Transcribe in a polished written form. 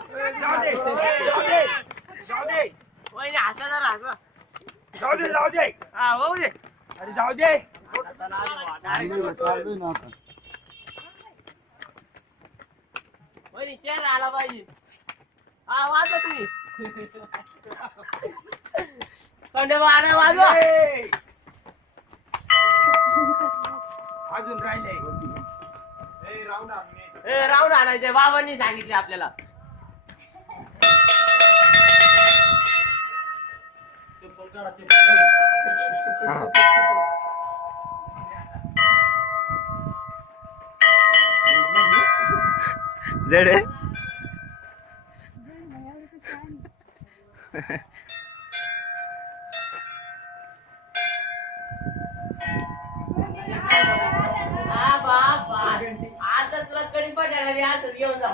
बस जाऊ दे जाऊ दे जाऊ दे वहिनी हसा जरा हसा जाऊ दे जाऊ दे हा होऊ दे अरे जाऊ दे वहिनी चेहरा आला पाहिजे हा वाजवा तुम्ही खंडोबा आलाय वाजवा अजून राहिले राऊंड आणायचे बाबांनी सांगितले आपल्याला जड आता तुला कडी पडायला असं घेऊन जा